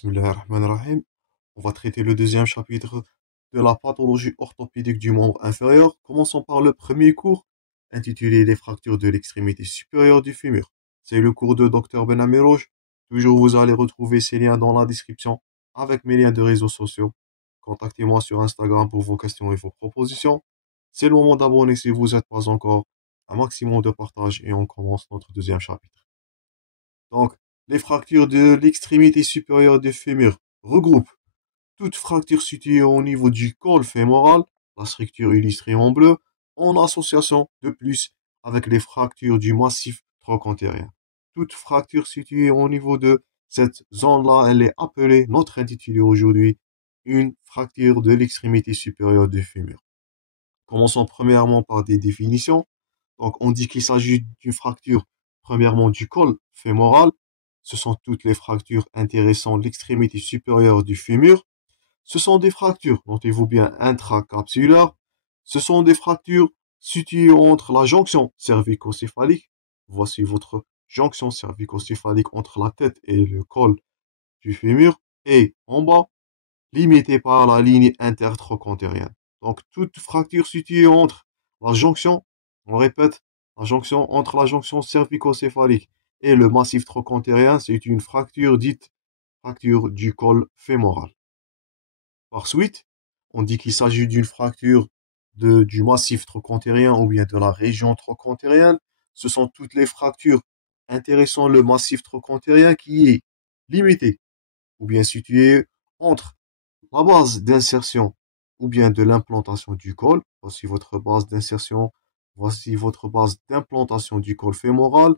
Bismillahirrahmanirrahim. On va traiter le deuxième chapitre de la pathologie orthopédique du membre inférieur. Commençons par le premier cours, intitulé Les fractures de l'extrémité supérieure du fémur. C'est le cours de Dr Benamirouche. Toujours, vous allez retrouver ces liens dans la description avec mes liens de réseaux sociaux. Contactez-moi sur Instagram pour vos questions et vos propositions. C'est le moment d'abonner si vous n'êtes pas encore. Un maximum de partage et on commence notre deuxième chapitre. Donc, les fractures de l'extrémité supérieure du fémur regroupent toute fracture située au niveau du col fémoral, la structure illustrée en bleu, en association de plus avec les fractures du massif trochantérien. Toute fracture située au niveau de cette zone-là, elle est appelée, notre intitulé aujourd'hui, une fracture de l'extrémité supérieure du fémur. Commençons premièrement par des définitions. Donc, on dit qu'il s'agit d'une fracture, premièrement, du col fémoral. Ce sont toutes les fractures intéressant l'extrémité supérieure du fémur. Ce sont des fractures, notez-vous bien, intracapsulaires. Ce sont des fractures situées entre la jonction cervico-céphalique. Voici votre jonction cervico-céphalique entre la tête et le col du fémur. Et en bas, limitée par la ligne intertrochantérienne. Donc, toute fracture située entre la jonction, on répète, la jonction entre la jonction cervico-céphalique et le massif trochantérien, c'est une fracture dite fracture du col fémoral. Par suite, on dit qu'il s'agit d'une fracture du massif trochantérien ou bien de la région trochantérienne. Ce sont toutes les fractures intéressant le massif trochantérien qui est limité ou bien situé entre la base d'insertion ou bien de l'implantation du col. Voici votre base d'insertion. Voici votre base d'implantation du col fémoral.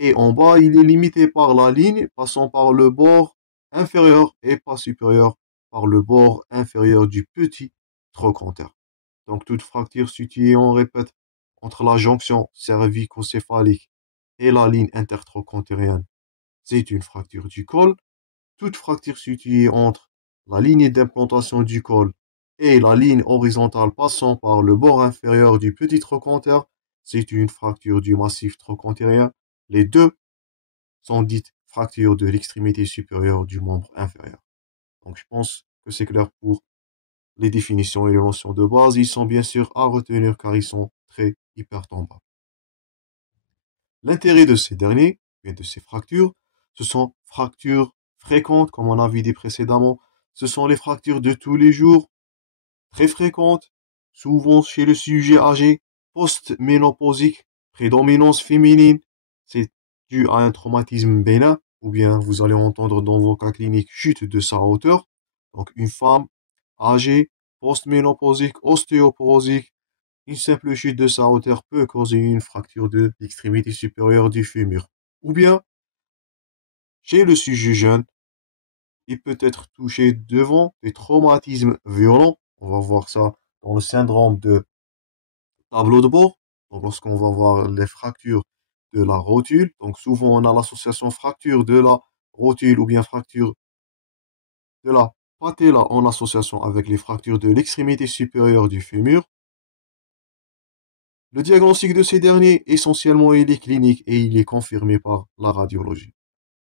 Et en bas, il est limité par la ligne passant par le bord inférieur et pas supérieur par le bord inférieur du petit trochanter. Donc, toute fracture située, on répète, entre la jonction cervico-céphalique et la ligne intertrochantérienne, c'est une fracture du col. Toute fracture située entre la ligne d'implantation du col et la ligne horizontale passant par le bord inférieur du petit trochanter, c'est une fracture du massif trochantérien. Les deux sont dites fractures de l'extrémité supérieure du membre inférieur. Donc je pense que c'est clair pour les définitions et les notions de base. Ils sont bien sûr à retenir car ils sont très hypertombables. L'intérêt de ces derniers, et de ces fractures, ce sont fractures fréquentes, comme on a vu dit précédemment. Ce sont les fractures de tous les jours, très fréquentes, souvent chez le sujet âgé, post-ménopausique, prédominance féminine. C'est dû à un traumatisme bénin, ou bien vous allez entendre dans vos cas cliniques chute de sa hauteur. Donc une femme âgée, post-ménopausique, ostéoporosique, une simple chute de sa hauteur peut causer une fracture de l'extrémité supérieure du fémur. Ou bien, chez le sujet jeune, il peut être touché devant des traumatismes violents. On va voir ça dans le syndrome de tableau de bord. Donc, lorsqu'on va voir les fractures de la rotule. Donc, souvent, on a l'association fracture de la rotule ou bien fracture de la patella en association avec les fractures de l'extrémité supérieure du fémur. Le diagnostic de ces derniers, essentiellement, il est clinique et il est confirmé par la radiologie.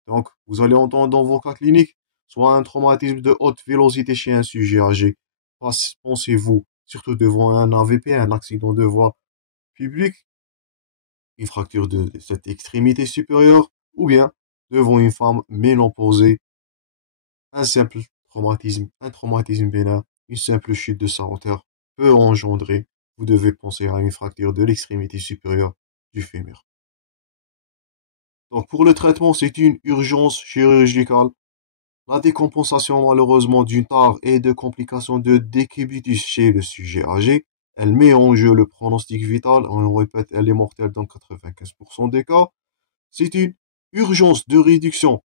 Donc, vous allez entendre dans vos cas cliniques, soit un traumatisme de haute vélocité chez un sujet âgé. Pensez-vous, surtout devant un AVP, un accident de voie publique, une fracture de cette extrémité supérieure, ou bien devant une femme ménopausée, un traumatisme bénin, une simple chute de sa hauteur peut engendrer, vous devez penser à une fracture de l'extrémité supérieure du fémur. Donc pour le traitement, c'est une urgence chirurgicale. La décompensation malheureusement d'une tare et de complications de décubitus chez le sujet âgé, elle met en jeu le pronostic vital, on répète, elle est mortelle dans 95% des cas. C'est une urgence de réduction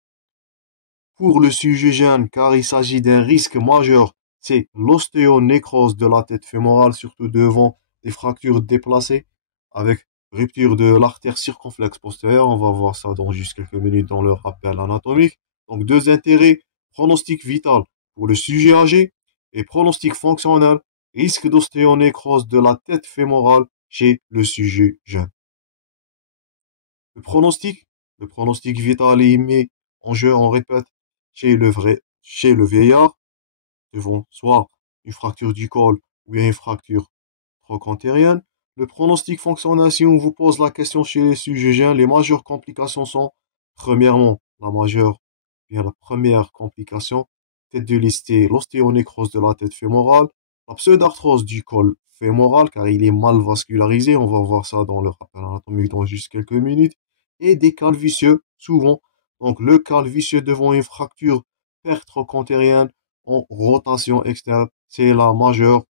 pour le sujet jeune car il s'agit d'un risque majeur, c'est l'ostéonécrose de la tête fémorale, surtout devant des fractures déplacées avec rupture de l'artère circonflexe postérieure. On va voir ça dans juste quelques minutes dans le rappel anatomique. Donc deux intérêts, pronostic vital pour le sujet âgé et pronostic fonctionnel, risque d'ostéonécrose de la tête fémorale chez le sujet jeune. Le pronostic vital est mis en jeu, on répète, chez chez le vieillard, devant soit une fracture du col ou bien une fracture trochanterienne. Le pronostic fonctionnel, si on vous pose la question chez les sujets jeunes, les majeures complications sont, premièrement, la première complication, tête de lister, l'ostéonécrose de la tête fémorale, la pseudarthrose du col fémoral, car il est mal vascularisé, on va voir ça dans le rappel anatomique dans juste quelques minutes, et des cales vicieux, souvent. Donc, le cal vicieux devant une fracture pertrochanterienne en rotation externe, c'est la majeure,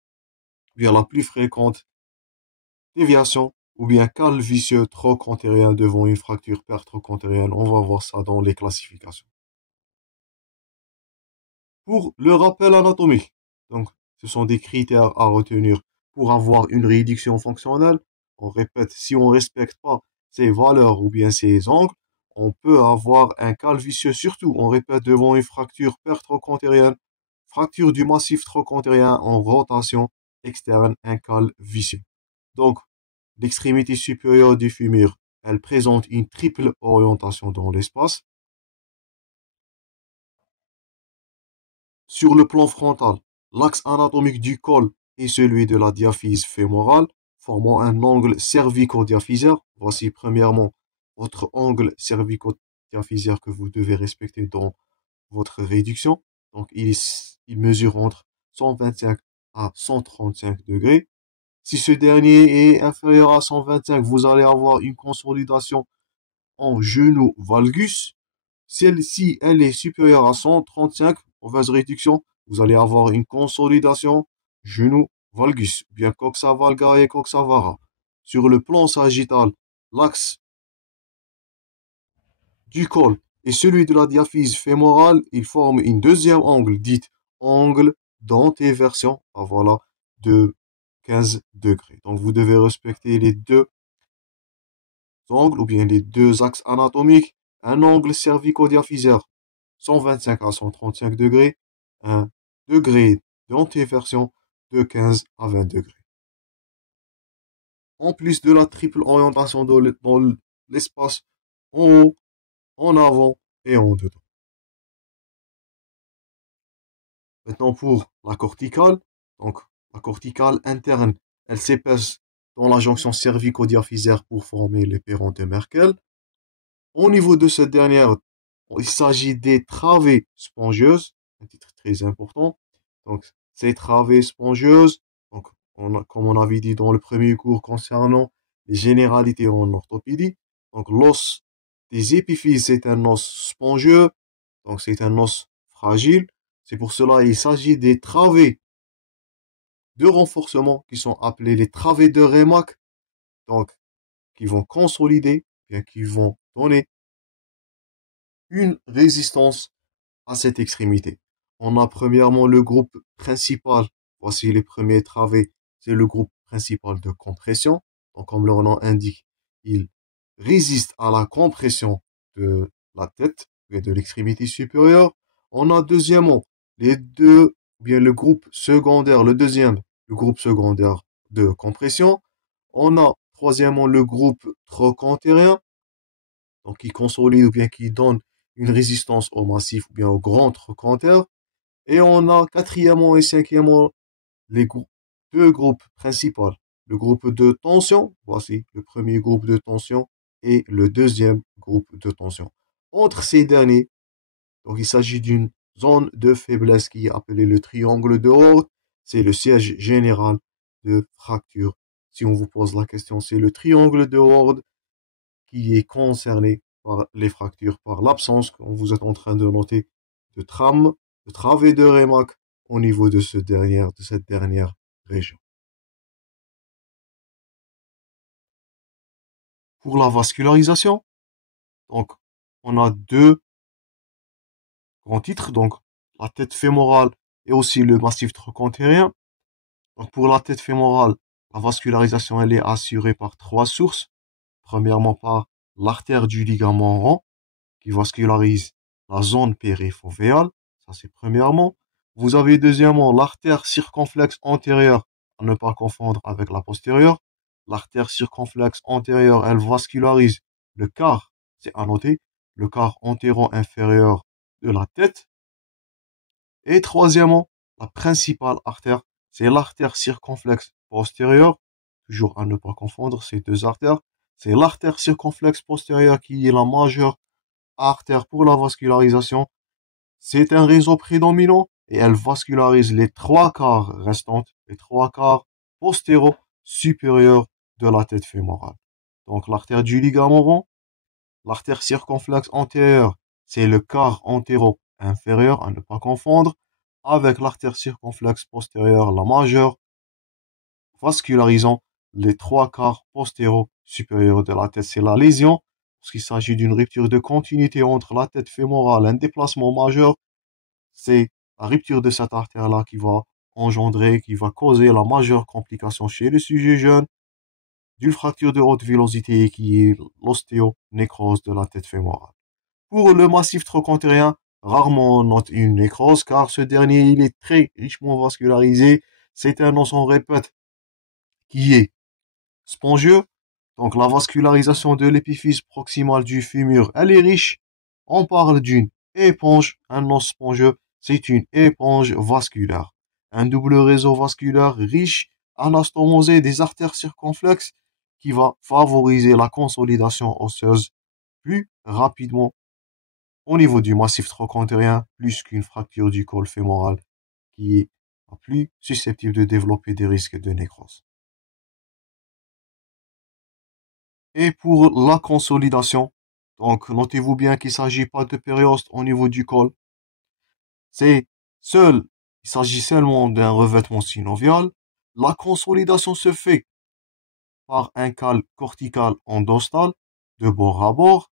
bien la plus fréquente déviation ou bien cal vicieux trochanterien devant une fracture pertrochanterienne. On va voir ça dans les classifications. Pour le rappel anatomique, donc ce sont des critères à retenir pour avoir une réduction fonctionnelle. On répète, si on ne respecte pas ces valeurs ou bien ces angles, on peut avoir un cal vicieux, surtout, on répète, devant une fracture pertrochanterienne, fracture du massif trochanterien en rotation externe, un cal vicieux. Donc, l'extrémité supérieure du fémur, elle présente une triple orientation dans l'espace. Sur le plan frontal, l'axe anatomique du col est celui de la diaphyse fémorale, formant un angle cervico-diaphysaire. Voici premièrement votre angle cervico-diaphysaire que vous devez respecter dans votre réduction. Donc, il mesure entre 125 à 135 degrés. Si ce dernier est inférieur à 125, vous allez avoir une consolidation en genou valgus. Celle-ci, elle est supérieure à 135, mauvaise réduction, vous allez avoir une consolidation genou valgus, bien coxa valga et coxa vara. Sur le plan sagittal, l'axe du col et celui de la diaphyse fémorale, ils forment une deuxième angle, dite angle d'antéversion, voilà, de 15 degrés. Donc vous devez respecter les deux angles ou bien les deux axes anatomiques, un angle cervico-diaphysaire 125 à 135 degrés, un degré d'antéversion de 15 à 20 degrés. En plus de la triple orientation dans l'espace en haut, en avant et en dedans. Maintenant pour la corticale, donc la corticale interne, elle s'épaisse dans la jonction cervico-diaphysaire pour former les perrons de Merkel. Au niveau de cette dernière, il s'agit des travées spongieuses, un titre très important. Donc, ces travées spongieuses, donc, comme on avait dit dans le premier cours concernant les généralités en orthopédie, donc l'os des épiphyses, c'est un os spongieux, donc c'est un os fragile. C'est pour cela qu'il s'agit des travées de renforcement qui sont appelées les travées de Remack, donc qui vont consolider, bien qui vont donner une résistance à cette extrémité. On a premièrement le groupe principal. Voici les premiers travées. C'est le groupe principal de compression. Donc, comme leur nom indique, il résiste à la compression de la tête et de l'extrémité supérieure. On a deuxièmement les deux, bien le groupe secondaire, le groupe secondaire de compression. On a troisièmement le groupe trochanterien, donc qui consolide ou bien qui donne une résistance au massif ou bien au grand trochanter. Et on a quatrièmement et cinquièmement les deux groupes principaux. Le groupe de tension, voici le premier groupe de tension et le deuxième groupe de tension. Entre ces derniers, donc il s'agit d'une zone de faiblesse qui est appelée le triangle de Ward. C'est le siège général de fracture. Si on vous pose la question, c'est le triangle de Ward qui est concerné par les fractures, par l'absence, comme vous êtes en train de noter, de trame, de travée de Remack au niveau de cette dernière région. Pour la vascularisation, donc, on a deux grands titres, donc la tête fémorale et aussi le massif trochanterien. Donc, pour la tête fémorale, la vascularisation, elle est assurée par trois sources. Premièrement, par l'artère du ligament rond, qui vascularise la zone périfovéale. Ça, c'est premièrement. Vous avez deuxièmement l'artère circonflexe antérieure, à ne pas confondre avec la postérieure. L'artère circonflexe antérieure, elle vascularise le quart, c'est à noter, le quart antéro-inférieur de la tête. Et troisièmement, la principale artère, c'est l'artère circonflexe postérieure. Toujours à ne pas confondre ces deux artères. C'est l'artère circonflexe postérieure qui est la majeure artère pour la vascularisation. C'est un réseau prédominant et elle vascularise les trois quarts restantes, les trois quarts postéro-supérieurs de la tête fémorale. Donc l'artère du ligament rond, l'artère circonflexe antérieure, c'est le quart antéro-inférieur, à ne pas confondre, avec l'artère circonflexe postérieure, la majeure, vascularisant les trois quarts postéro-supérieurs de la tête. C'est la lésion, parce qu'il s'agit d'une rupture de continuité entre la tête fémorale, un déplacement majeur. C'est la rupture de cette artère-là qui va engendrer, qui va causer la majeure complication chez le sujet jeune d'une fracture de haute vélocité qui est l'ostéonécrose de la tête fémorale. Pour le massif trochantérien, rarement on note une nécrose car ce dernier il est très richement vascularisé. C'est un os, on répète, qui est spongieux. Donc la vascularisation de l'épiphyse proximale du fémur, elle est riche. On parle d'une éponge, un os spongieux, c'est une éponge vasculaire. Un double réseau vasculaire riche, anastomosé des artères circonflexes qui va favoriser la consolidation osseuse plus rapidement au niveau du massif trochantérien, plus qu'une fracture du col fémoral qui est plus susceptible de développer des risques de nécrose. Et pour la consolidation, donc notez-vous bien qu'il ne s'agit pas de périoste au niveau du col. Il s'agit seulement d'un revêtement synovial. La consolidation se fait par un cal cortical endostal de bord à bord.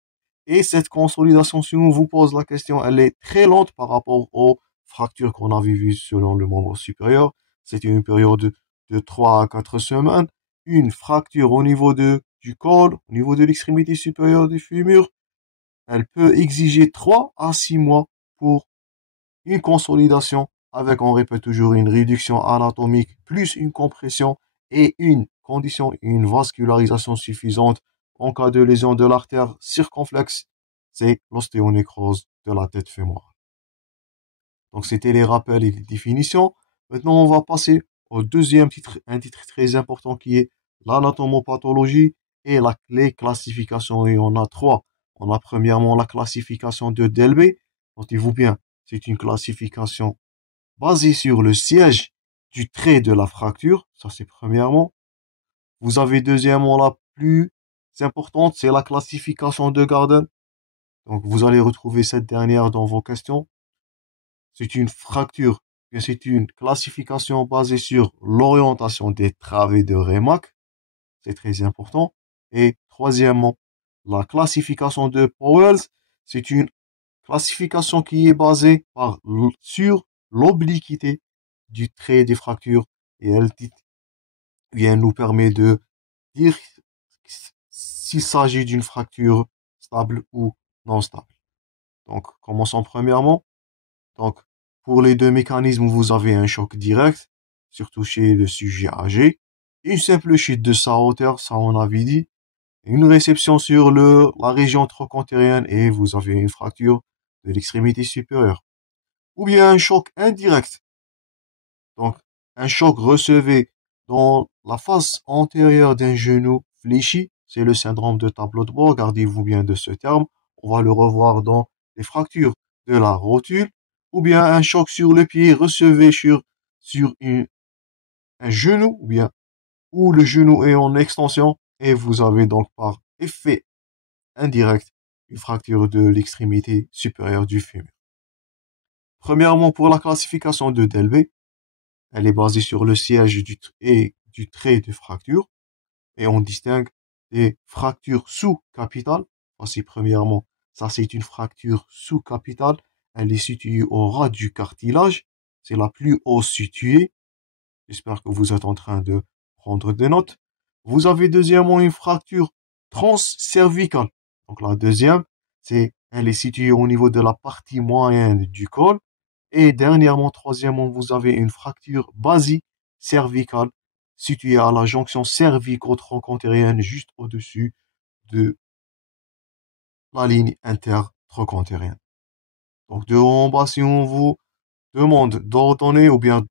Et cette consolidation, si on vous pose la question, elle est très lente par rapport aux fractures qu'on avait vues selon le membre supérieur. C'était une période de 3 à 4 semaines. Une fracture au niveau du col, au niveau de l'extrémité supérieure du fémur, elle peut exiger 3 à 6 mois pour une consolidation avec, on répète toujours, une réduction anatomique plus une compression et une vascularisation suffisante en cas de lésion de l'artère circonflexe, c'est l'ostéonécrose de la tête fémorale. Donc c'était les rappels et les définitions. Maintenant, on va passer au deuxième titre, un titre très important qui est l'anatomopathologie et les classifications. Et on a trois. On a premièrement la classification de Delbé. Notez-vous bien, c'est une classification basée sur le siège du trait de la fracture. Ça, c'est premièrement. Vous avez deuxièmement la plus importante, c'est la classification de Garden. Donc, vous allez retrouver cette dernière dans vos questions. C'est une fracture, bien c'est une classification basée sur l'orientation des travées de Remack. C'est très important. Et troisièmement, la classification de Powell, c'est une classification qui est basée sur l'obliquité du trait des fractures et elle nous permet de dire s'il s'agit d'une fracture stable ou non stable. Donc, commençons premièrement. Donc, pour les deux mécanismes, vous avez un choc direct, surtout chez le sujet âgé. Une simple chute de sa hauteur, ça on avait dit. Une réception sur la région trochantérienne et vous avez une fracture de l'extrémité supérieure. Ou bien un choc indirect. Donc, un choc recevé dans la face antérieure d'un genou fléchi, c'est le syndrome de tableau de bord, gardez-vous bien de ce terme. On va le revoir dans les fractures de la rotule. Ou bien un choc sur le pied recevé sur un genou, ou bien où le genou est en extension, et vous avez donc par effet indirect une fracture de l'extrémité supérieure du fémur. Premièrement, pour la classification de Delbé, elle est basée sur le siège du trait de fracture, et on distingue des fractures sous-capitales. Voici premièrement, ça c'est une fracture sous-capitale, elle est située au ras du cartilage, c'est la plus haut située. J'espère que vous êtes en train de prendre des notes. Vous avez deuxièmement une fracture transcervicale. Donc la deuxième, elle est située au niveau de la partie moyenne du col. Et dernièrement, troisièmement, vous avez une fracture basicervicale située à la jonction cervico-trochantérienne juste au-dessus de la ligne intertrochantérienne. Donc de haut en bas, si on vous demande d'ordonner ou bien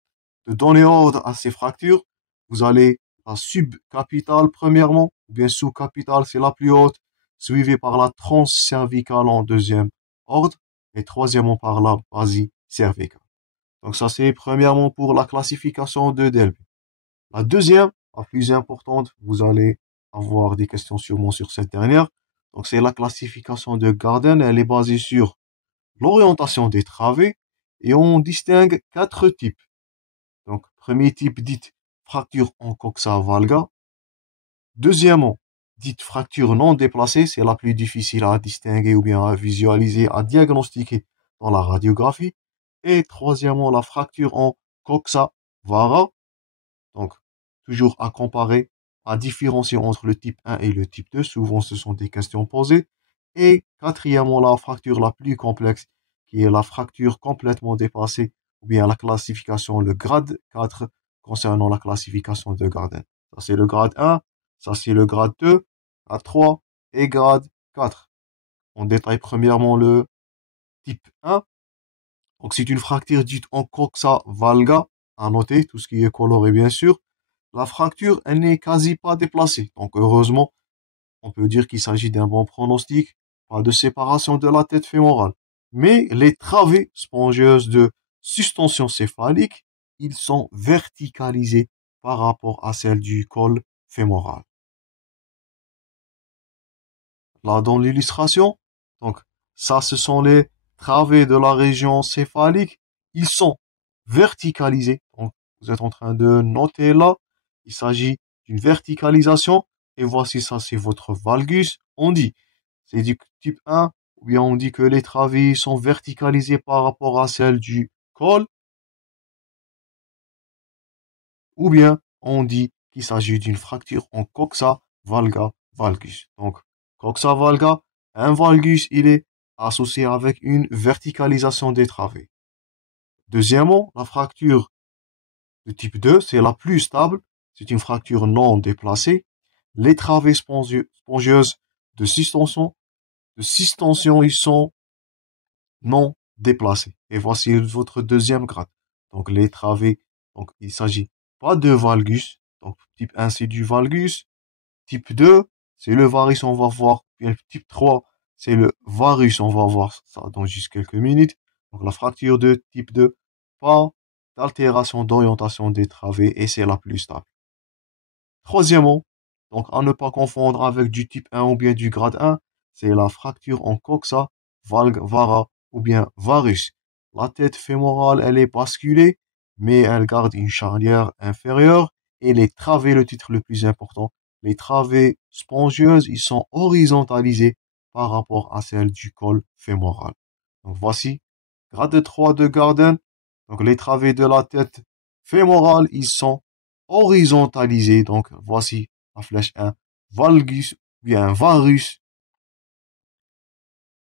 de donner ordre à ces fractures, vous allez la subcapitale premièrement, ou bien sous-capitale, c'est la plus haute, suivie par la transcervicale en deuxième ordre, et troisièmement par la basicervicale. Donc ça c'est premièrement pour la classification de Delphi. La deuxième, la plus importante, vous allez avoir des questions sûrement sur cette dernière. Donc c'est la classification de Garden, elle est basée sur l'orientation des travées et on distingue quatre types. Donc premier type dit fracture en coxa valga. Deuxièmement, dite fracture non déplacée, c'est la plus difficile à distinguer ou bien à visualiser, à diagnostiquer dans la radiographie. Et troisièmement, la fracture en coxa vara. Donc, toujours à comparer, à différencier entre le type 1 et le type 2. Souvent, ce sont des questions posées. Et quatrièmement, la fracture la plus complexe, qui est la fracture complètement dépassée, ou bien la classification, le grade 4, concernant la classification de Garden. Ça, c'est le grade 1, ça, c'est le grade 2, grade 3 et grade 4. On détaille premièrement le type 1. Donc, c'est une fracture dite en coxa valga, à noter, tout ce qui est coloré, bien sûr. La fracture, elle n'est quasi pas déplacée. Donc, heureusement, on peut dire qu'il s'agit d'un bon pronostic, pas de séparation de la tête fémorale. Mais les travées spongieuses de suspension céphalique, ils sont verticalisés par rapport à celles du col fémoral. Là, dans l'illustration, donc, ça, ce sont les travées de la région céphalique. Ils sont verticalisés. Donc, vous êtes en train de noter là. Il s'agit d'une verticalisation. Et voici ça, c'est votre valgus. On dit, c'est du type 1, ou bien on dit que les travées sont verticalisées par rapport à celles du col, ou bien on dit qu'il s'agit d'une fracture en coxa valga valgus. Donc, coxa valga, un valgus, il est associé avec une verticalisation des travées. Deuxièmement, la fracture de type 2, c'est la plus stable, c'est une fracture non déplacée. Les travées spongieuses de six tensions, ils sont non déplacés. Et voici votre deuxième grade. Donc les travées, donc il s'agit pas de valgus. Donc type 1 c'est du valgus. Type 2 c'est le varus, on va voir. Bien, type 3 c'est le varus, on va voir ça dans juste quelques minutes. Donc la fracture de type 2, pas d'altération d'orientation des travées et c'est la plus stable. Troisièmement, donc à ne pas confondre avec du type 1 ou bien du grade 1, c'est la fracture en coxa, valgue, vara ou bien varus. La tête fémorale, elle est basculée, mais elle garde une charnière inférieure. Et les travées, le titre le plus important, les travées spongieuses, ils sont horizontalisés par rapport à celles du col fémoral. Donc voici, grade 3 de Garden. Donc les travées de la tête fémorale, ils sont horizontalisés. Donc voici la flèche 1, valgus, bien varus,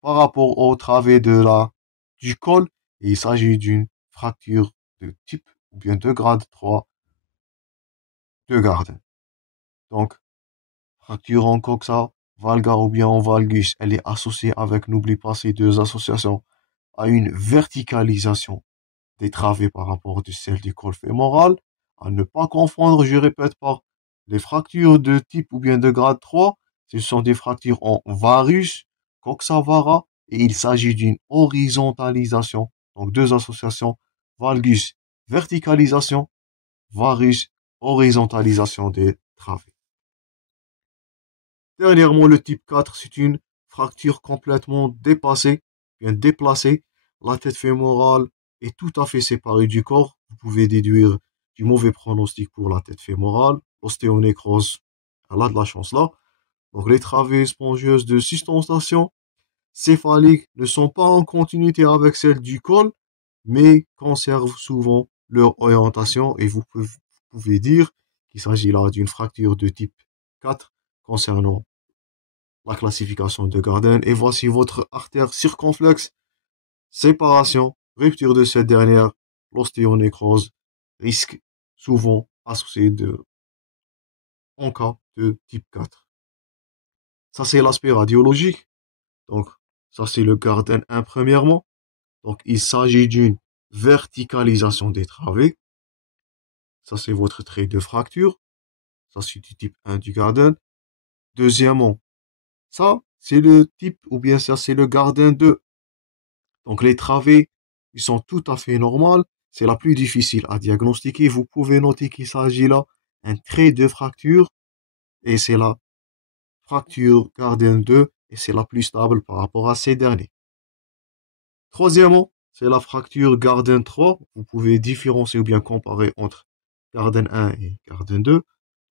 par rapport au travée du col. Et il s'agit d'une fracture de type ou bien de grade 3 de Garden. Donc, fracture en coxa, valga ou bien en valgus, elle est associée avec, n'oublie pas ces deux associations, à une verticalisation des travées par rapport à celle du col fémoral. À ne pas confondre, je répète, par les fractures de type ou bien de grade 3. Ce sont des fractures en varus, coxa-vara, et il s'agit d'une horizontalisation. Donc deux associations, valgus, verticalisation, varus, horizontalisation des travées. Dernièrement, le type 4, c'est une fracture complètement dépassée, bien déplacée. La tête fémorale est tout à fait séparée du corps. Vous pouvez déduire du mauvais pronostic pour la tête fémorale. L'ostéonécrose, elle a de la chance là. Donc les travées spongieuses de sustentation céphalique ne sont pas en continuité avec celles du col, mais conservent souvent leur orientation et vous pouvez dire qu'il s'agit là d'une fracture de type 4 concernant la classification de Garden. Et voici votre artère circonflexe, séparation, rupture de cette dernière, l'ostéonécrose, risque souvent associé en cas de type 4. Ça, c'est l'aspect radiologique. Donc, ça, c'est le Garden 1 premièrement. Donc, il s'agit d'une verticalisation des travées. Ça, c'est votre trait de fracture. Ça, c'est du type 1 du Garden. Deuxièmement, ça, c'est le type, ou bien ça, c'est le Garden 2. Donc, les travées, ils sont tout à fait normales. C'est la plus difficile à diagnostiquer. Vous pouvez noter qu'il s'agit là d'un trait de fracture. Et c'est la fracture Garden 2. Et c'est la plus stable par rapport à ces derniers. Troisièmement, c'est la fracture Garden 3. Vous pouvez différencier ou bien comparer entre Garden 1 et Garden 2.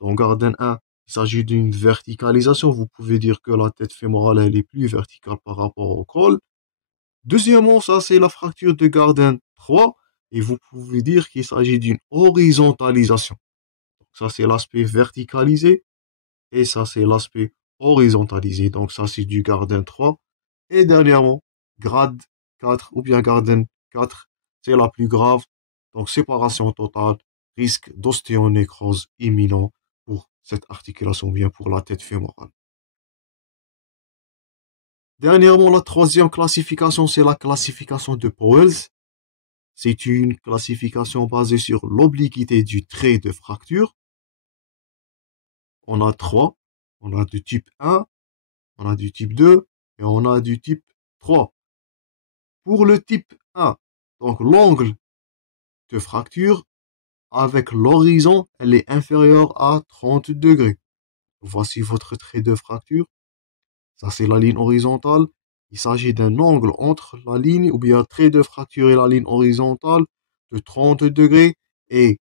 Dans Garden 1, il s'agit d'une verticalisation. Vous pouvez dire que la tête fémorale elle est plus verticale par rapport au col. Deuxièmement, ça c'est la fracture de Garden 3. Et vous pouvez dire qu'il s'agit d'une horizontalisation. Donc, ça c'est l'aspect verticalisé. Et ça c'est l'aspect horizontalisé. Donc ça c'est du Garden 3. Et dernièrement, grade 4 ou bien Garden 4, c'est la plus grave. Donc séparation totale, risque d'ostéonécrose imminent pour cette articulation, bien pour la tête fémorale. Dernièrement, la troisième classification, c'est la classification de Powell. C'est une classification basée sur l'obliquité du trait de fracture. On a trois. On a du type 1, on a du type 2 et on a du type 3. Pour le type 1, donc l'angle de fracture avec l'horizon, elle est inférieure à 30 degrés. Voici votre trait de fracture. Ça, c'est la ligne horizontale. Il s'agit d'un angle entre la ligne ou bien trait de fracture et la ligne horizontale de 30 degrés. Et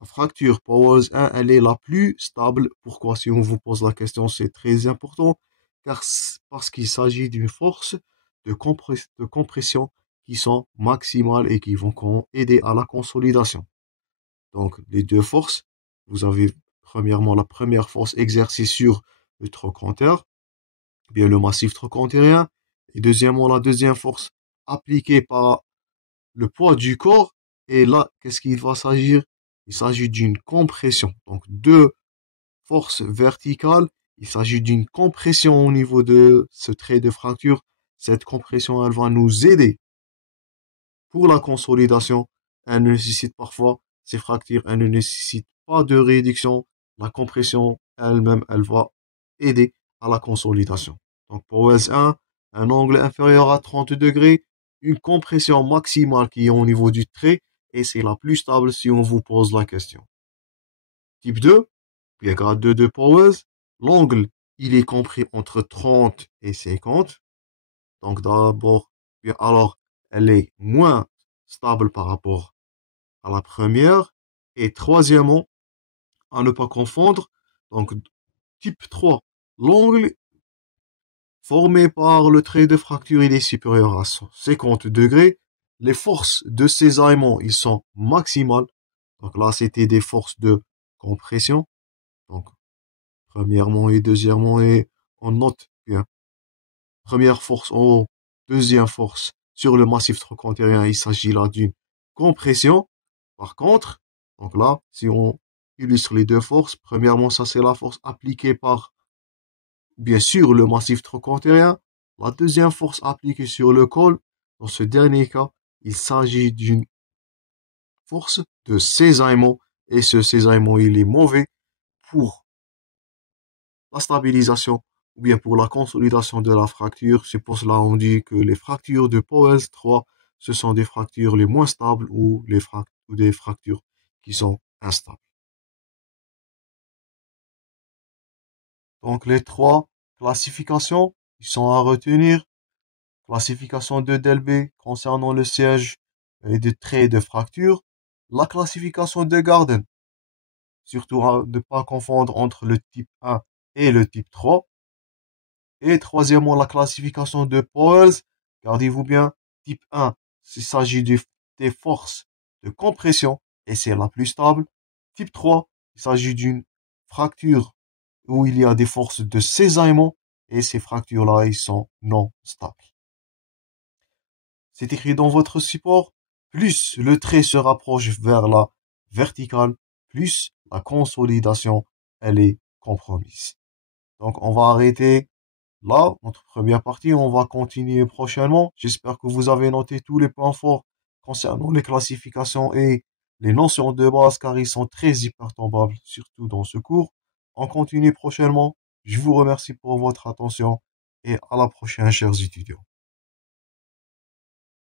la fracture Powell 1, elle est la plus stable. Pourquoi? Si on vous pose la question, c'est très important. Parce qu'il s'agit d'une force de compression qui sont maximales et qui vont aider à la consolidation. Donc, les deux forces, vous avez premièrement la première force exercée sur le trochanter, bien le massif trochantérien, et deuxièmement la deuxième force appliquée par le poids du corps. Et là, qu'est-ce qu'il va s'agir? Il s'agit d'une compression. Donc, deux forces verticales. Il s'agit d'une compression au niveau de ce trait de fracture. Cette compression, elle va nous aider pour la consolidation. Elle nécessite parfois, ces fractures, elles ne nécessitent pas de réduction. La compression elle-même, elle va aider à la consolidation. Donc pour OS1, un angle inférieur à 30 degrés, une compression maximale qui est au niveau du trait, et c'est la plus stable si on vous pose la question. Type 2, puis grade 2 de Powell, l'angle, il est compris entre 30 et 50. Donc d'abord, alors, elle est moins stable par rapport à la première. Et troisièmement, à ne pas confondre, donc type 3, l'angle formé par le trait de fracture, il est supérieur à 50 degrés. Les forces de cisaillement, ils sont maximales. Donc là, c'était des forces de compression. Donc, premièrement et deuxièmement, et on note bien. Première force en haut, deuxième force sur le massif trochantérien, il s'agit là d'une compression. Par contre, donc là, si on illustre les deux forces, premièrement, ça c'est la force appliquée par, bien sûr, le massif trochantérien. La deuxième force appliquée sur le col, dans ce dernier cas, il s'agit d'une force de cisaillement. Et ce cisaillement, il est mauvais pour la stabilisation ou bien pour la consolidation de la fracture. C'est pour cela qu'on dit que les fractures de Powell 3, ce sont des fractures les moins stables ou des fractures qui sont instables. Donc les trois classifications, ils sont à retenir. Classification de Delbé concernant le siège et des traits de fracture. La classification de Garden, surtout à ne pas confondre entre le type 1 et le type 3. Et troisièmement, la classification de Powell. Gardez-vous bien, type 1, il s'agit des forces de compression et c'est la plus stable. Type 3, il s'agit d'une fracture où il y a des forces de cisaillement et ces fractures-là, ils sont non stables. C'est écrit dans votre support, plus le trait se rapproche vers la verticale, plus la consolidation, elle est compromise. Donc, on va arrêter là, notre première partie. On va continuer prochainement. J'espère que vous avez noté tous les points forts concernant les classifications et les notions de base car ils sont très hypertombables, surtout dans ce cours. On continue prochainement. Je vous remercie pour votre attention et à la prochaine, chers étudiants.